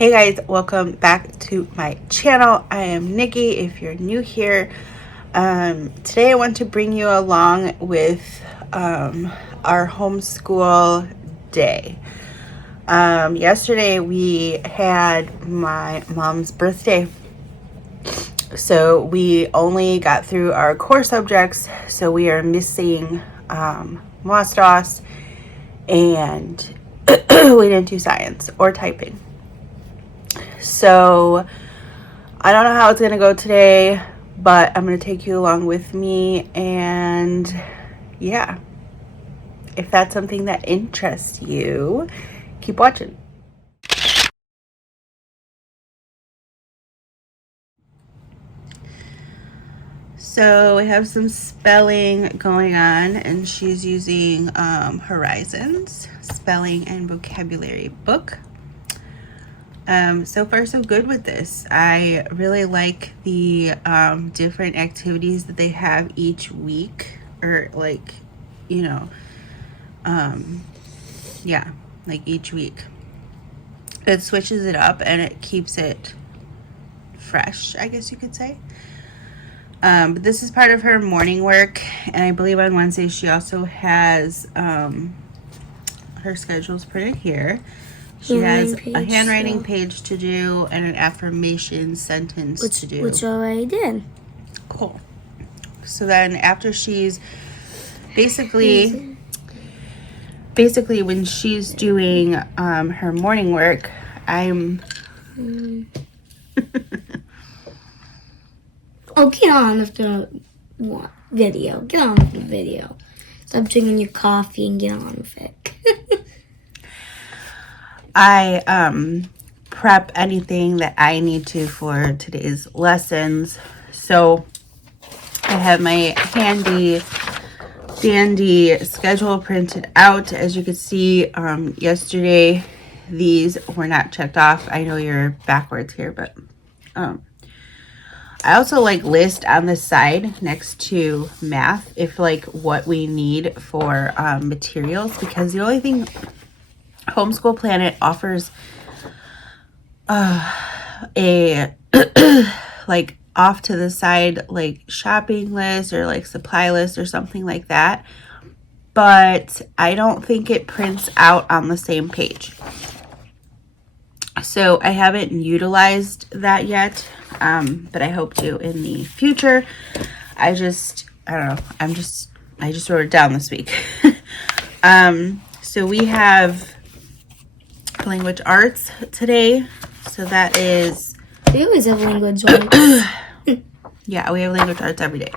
Hey guys, welcome back to my channel. I am Nikki if you're new here. Today I want to bring you along with our homeschool day. Yesterday we had my mom's birthday. So we only got through our core subjects. So we are missing Mostros and we didn't do science or typing. So I don't know how it's going to go today, but I'm going to take you along with me. And yeah, if that's something that interests you, keep watching. So we have some spelling going on, and she's using Horizons spelling and vocabulary book. So far so good with this. I really like the different activities that they have each week, or like, yeah, like each week. It switches it up and it keeps it fresh, I guess you could say. But this is part of her morning work, and I believe on Wednesday she also has her schedules printed here. She has a handwriting page to do and an affirmation sentence to do. Which I already did. Cool. So then after she's basically when she's doing her morning work, I'm Oh, get on with the video. Get on with the video. Stop drinking your coffee and get on with it. I prep anything that I need to for today's lessons. So I have my handy dandy schedule printed out. As you can see, yesterday these were not checked off. I know you're backwards here, but I also like list on the side next to math if like what we need for materials, because the only thing Homeschool Planet offers a like off to the side like shopping list or like supply list or something like that, but I don't think it prints out on the same page. So I haven't utilized that yet, but I hope to in the future. I just wrote it down this week. So we have language arts today. So that is... We always have language arts. Yeah, we have language arts every day.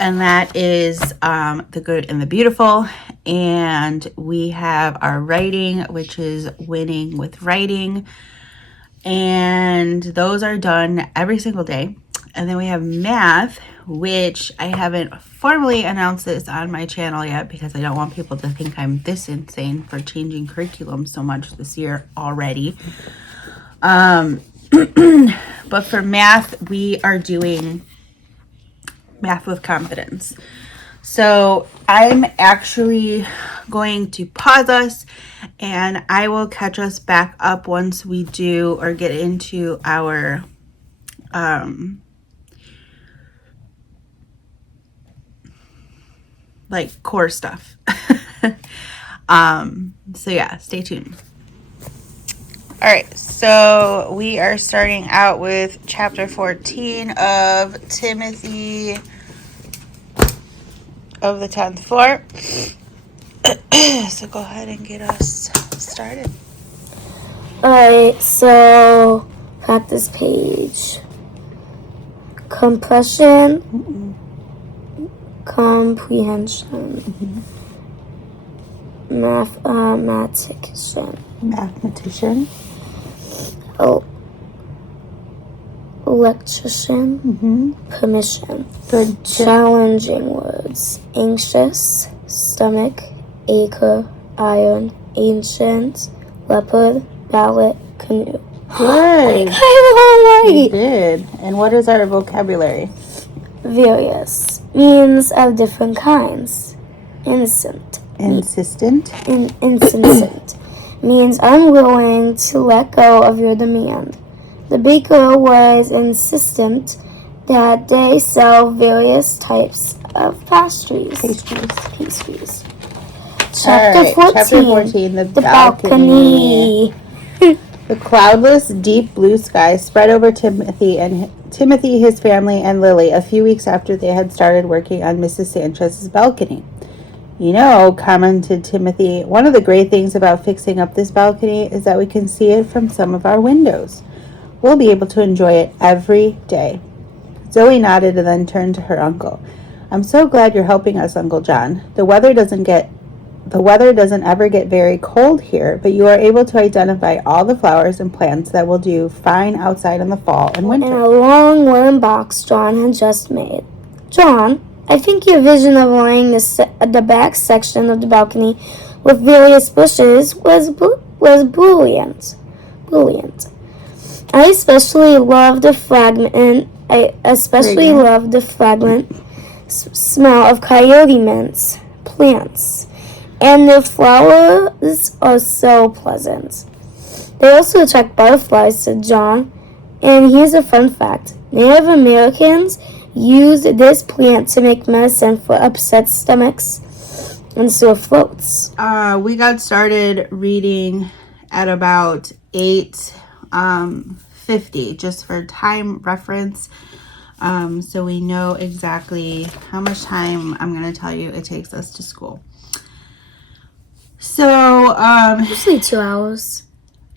And that is the good and the beautiful. And we have our writing, which is winning with writing. And those are done every single day. And then we have math, which I haven't formally announced this on my channel yet because I don't want people to think I'm this insane for changing curriculum so much this year already. But for math, we are doing math with confidence. So I'm actually going to pause us and I will catch us back up once we do or get into our like core stuff. So yeah, stay tuned. All right, so we are starting out with chapter 14 of Timothy of the 10th floor. So go ahead and get us started. Alright, so practice page. Compression. Comprehension. Mathematician. Oh. Electrician. Permission. Good. Challenging words. Anxious. Stomach. Acre. Iron. Ancient. Leopard. Ballot. Canoe. Good. I got it all right. You did. And what is our vocabulary? Various. Means of different kinds. Instant. Insistent. Insistent. means I'm willing to let go of your demand. The baker was insistent that they sell various types of pastries. Pastries. Chapter 14. Chapter 14, the balcony. The cloudless, deep blue sky spread over Timothy, his family, and Lily a few weeks after they had started working on Mrs. Sanchez's balcony. You know, commented Timothy, one of the great things about fixing up this balcony is that we can see it from some of our windows. We'll be able to enjoy it every day. Zoe nodded and then turned to her uncle. I'm so glad you're helping us, Uncle John. The weather doesn't ever get very cold here, but you are able to identify all the flowers and plants that will do fine outside in the fall and winter. In a long wooden box John had just made. John, I think your vision of lining the back section of the balcony with various bushes was brilliant. I especially love the fragrant smell of coyote mints plants. And the flowers are so pleasant. They also attract butterflies, said John. And here's a fun fact. Native Americans used this plant to make medicine for upset stomachs and sore throats. We got started reading at about 8:50, just for time reference. So we know exactly how much time I'm going to tell you it takes us to school. So, usually 2 hours.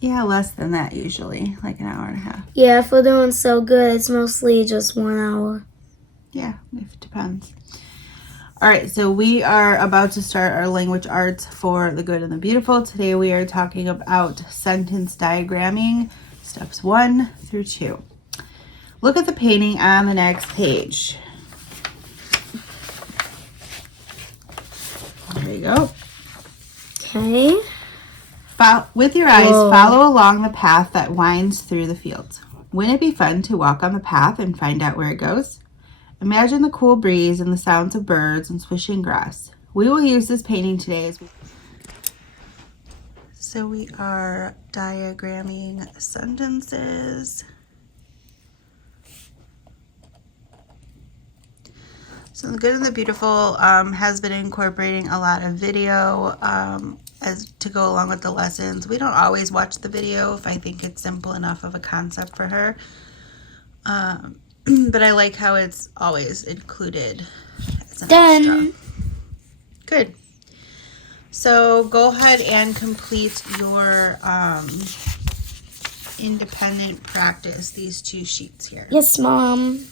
Yeah, less than that usually, like an hour and a half. Yeah, if we're doing so good, it's mostly just 1 hour. Yeah, it depends. All right, so we are about to start our language arts for the good and the beautiful. Today we are talking about sentence diagramming, steps 1 through 2. Look at the painting on the next page. There you go. Okay. With your eyes, follow along the path that winds through the fields. Wouldn't it be fun to walk on the path and find out where it goes? Imagine the cool breeze and the sounds of birds and swishing grass. We will use this painting today So we are diagramming sentences. So the good and the beautiful has been incorporating a lot of video as to go along with the lessons. We don't always watch the video if I think it's simple enough of a concept for her. But I like how it's always included as an extra. Good. So go ahead and complete your independent practice, these 2 sheets here. Yes, Mom.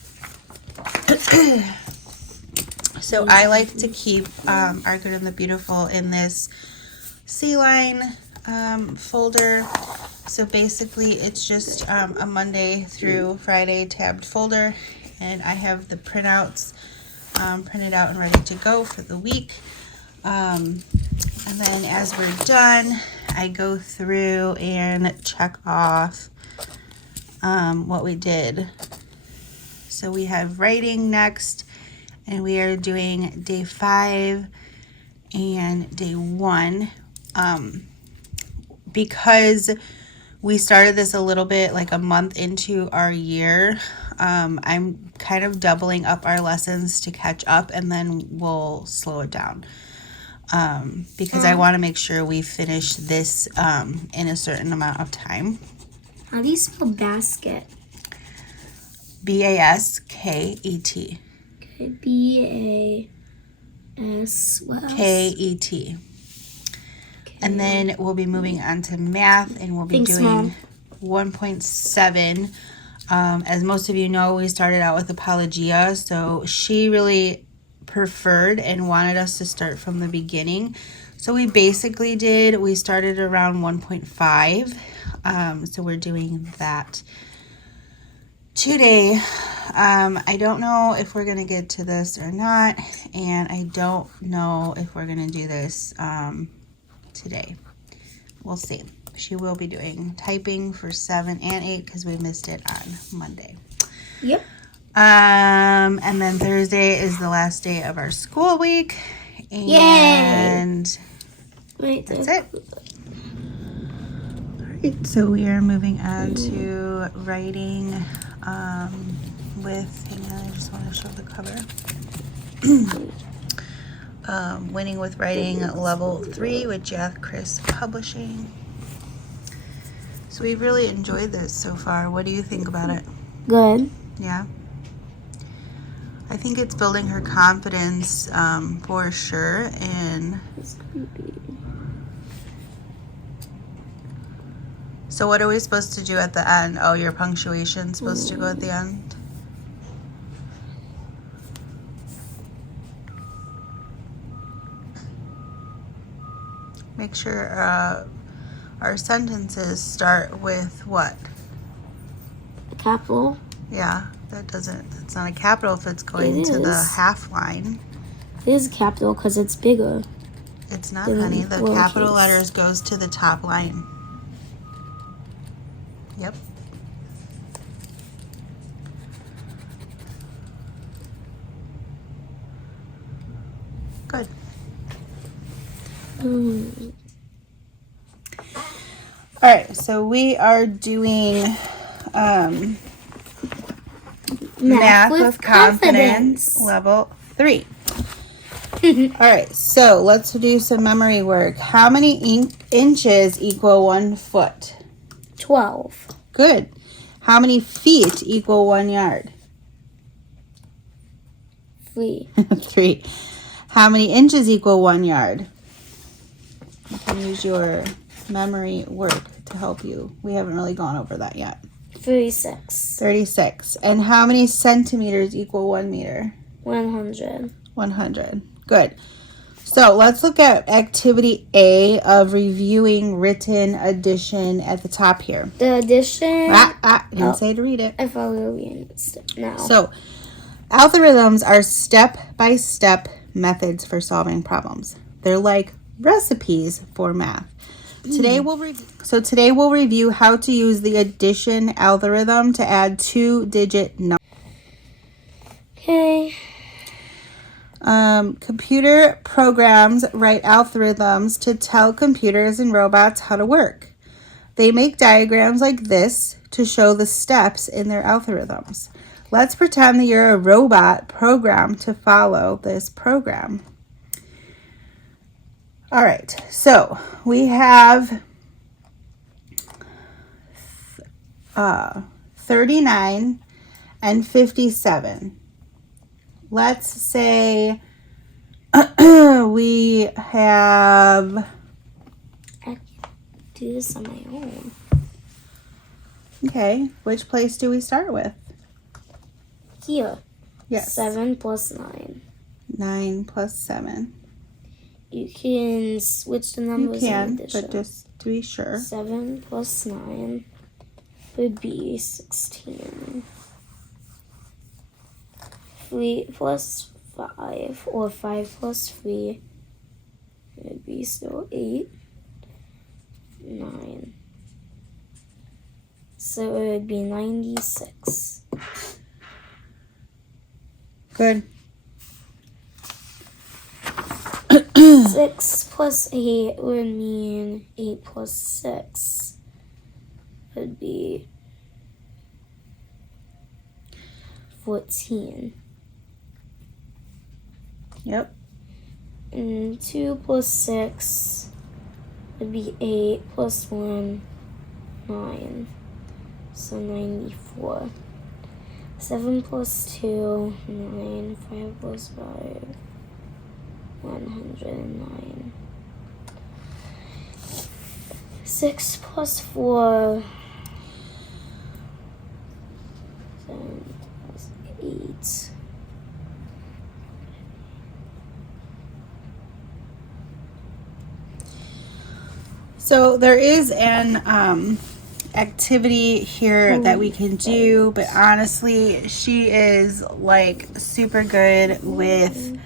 So I like to keep our good and the beautiful in this C-line folder. So basically it's just a Monday through Friday tabbed folder, and I have the printouts printed out and ready to go for the week. And then as we're done, I go through and check off what we did. So we have writing next, and we are doing day 5 and day 1. Because we started this a little bit like a month into our year, I'm kind of doubling up our lessons to catch up, and then we'll slow it down. Because I want to make sure we finish this in a certain amount of time. How do you spell basket? B-A-S-K-E-T. Okay, B-A-S, what else? K-E-T. Okay. And then we'll be moving on to math, and we'll be doing 1.7. As most of you know, we started out with Apologia, so she really preferred and wanted us to start from the beginning. So we basically we started around 1.5. So we're doing that today. I don't know if we're going to get to this or not, and I don't know if we're going to do this today. We'll see. She will be doing typing for 7 and 8 because we missed it on Monday. Yep. And then Thursday is the last day of our school week. And Wait, that's it. Right, so we are moving on to writing with, hang on, I just want to show the cover. Winning with Writing Level 3 with Jeff Chris Publishing. So we've really enjoyed this so far. What do you think about it? Good. Yeah? I think it's building her confidence for sure. And It's creepy. so what are we supposed to do at the end? Oh, your punctuation's supposed to go at the end? Make sure our sentences start with what? Capital. Yeah, it's not a capital if it's going It to the is. half line. It is capital because it's bigger. It's not, Then honey. The lowercase. capital letters goes to the top line. Yep. Good. All right, so we are doing Math with Confidence Level 3. All right, so let's do some memory work. How many inches equal 1 foot? 12. Good. How many feet equal 1 yard? 3. 3. How many inches equal 1 yard? You can use your memory work to help you. We haven't really gone over that yet. 36. 36. And how many centimeters equal 1 meter? 100. 100. Good. So let's look at activity A of reviewing written addition at the top here. The addition. Didn't say to read it. I thought we were reading it now. So algorithms are step-by-step methods for solving problems. They're like recipes for math. Today we'll review how to use the addition algorithm to add 2-digit numbers. Okay. Computer programs write algorithms to tell computers and robots how to work. They make diagrams like this to show the steps in their algorithms. Let's pretend that you're a robot programmed to follow this program. All right, so we have 39 and 57. Let's say we have... I can do this on my own. Okay, which place do we start with? Here. Yes. 7 plus 9. 9 plus 7. You can switch the numbers. You can, in addition. but just to be sure. 7 plus 9 would be 16. 3 plus 5, or 5 plus 3 would be still 8. 9. So it would be 96. Good. 6 plus 8 would mean 8 plus 6 would be 14. Yep. And 2 plus 6 would be 8 plus 1, 9. So 94. 7 plus 2, 9. 5 plus 5, 109. 6 plus 4, 7 plus 8. So there is an activity here that we can do, but honestly, she is like super good with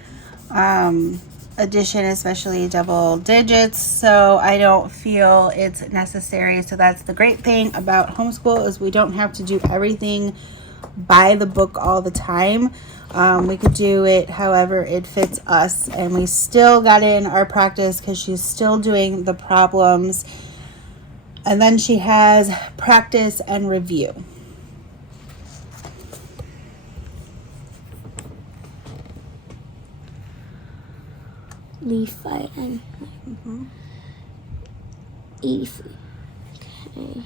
addition, especially double digits, so I don't feel it's necessary. So that's the great thing about homeschool, is we don't have to do everything by the book all the time. We could do it however it fits us, and we still got in our practice because she's still doing the problems And then she has practice and review. Leaf item. 83. Okay.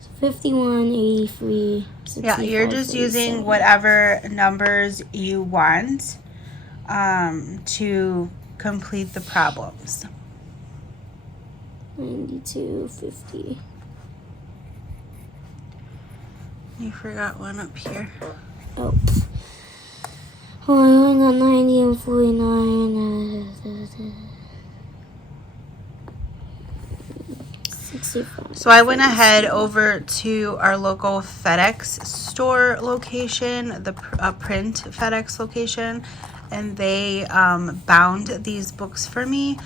So 51, 83. Yeah, you're just using whatever numbers you want to complete the problems. 92, 50. You forgot one up here. Oh. Oh, I only got 90 and 49. 65. So I went ahead over to our local FedEx store location, the print FedEx location, and they bound these books for me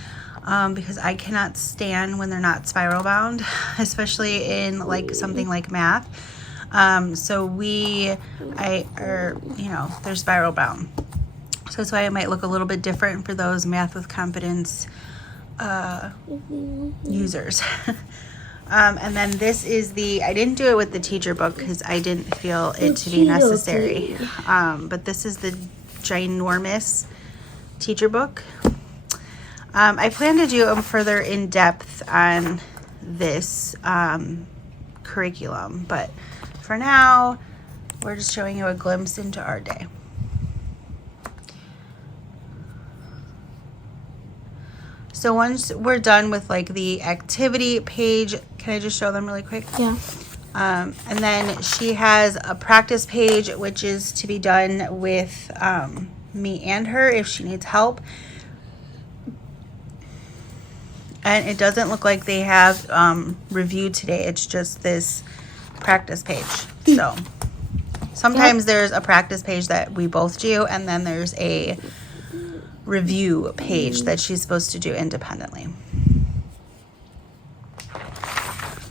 because I cannot stand when they're not spiral bound, especially in like something like math. So they're spiral bound. So that's why it might look a little bit different for those Math with Confidence users. And then this is I didn't do it with the teacher book because I didn't feel it to be necessary. But this is the ginormous teacher book. I plan to do a further in depth on this curriculum, but for now, we're just showing you a glimpse into our day. So once we're done with like the activity page, can I just show them really quick? Yeah. And then she has a practice page, which is to be done with me and her if she needs help. And it doesn't look like they have review today. It's just this practice page. So sometimes there's a practice page that we both do, and then there's a review page that she's supposed to do independently.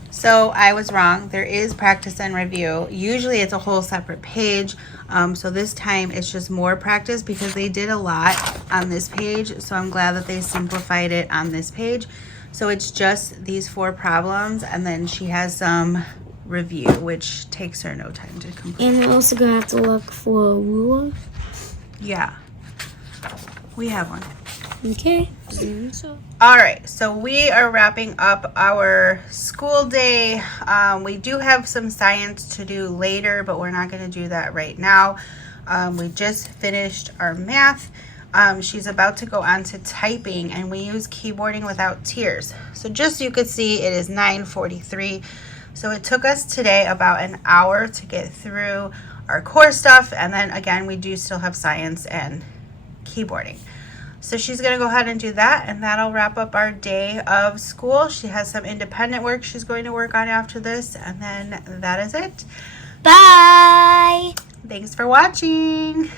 So I was wrong. There is practice and review. Usually it's a whole separate page. So this time it's just more practice because they did a lot on this page. So I'm glad that they simplified it on this page. So it's just these 4 problems, and then she has some review, which takes her no time to complete. And we're also going to have to look for a ruler. Yeah. We have one. Okay. All right, so we are wrapping up our school day. We do have some science to do later, but we're not going to do that right now. We just finished our math. She's about to go on to typing, and we use keyboarding without tears. So just so you could see, it is 9:43. So it took us today about an hour to get through our core stuff, and then again, we do still have science and keyboarding. So she's going to go ahead and do that, and that'll wrap up our day of school. She has some independent work she's going to work on after this, and then that is it. Bye. Thanks for watching.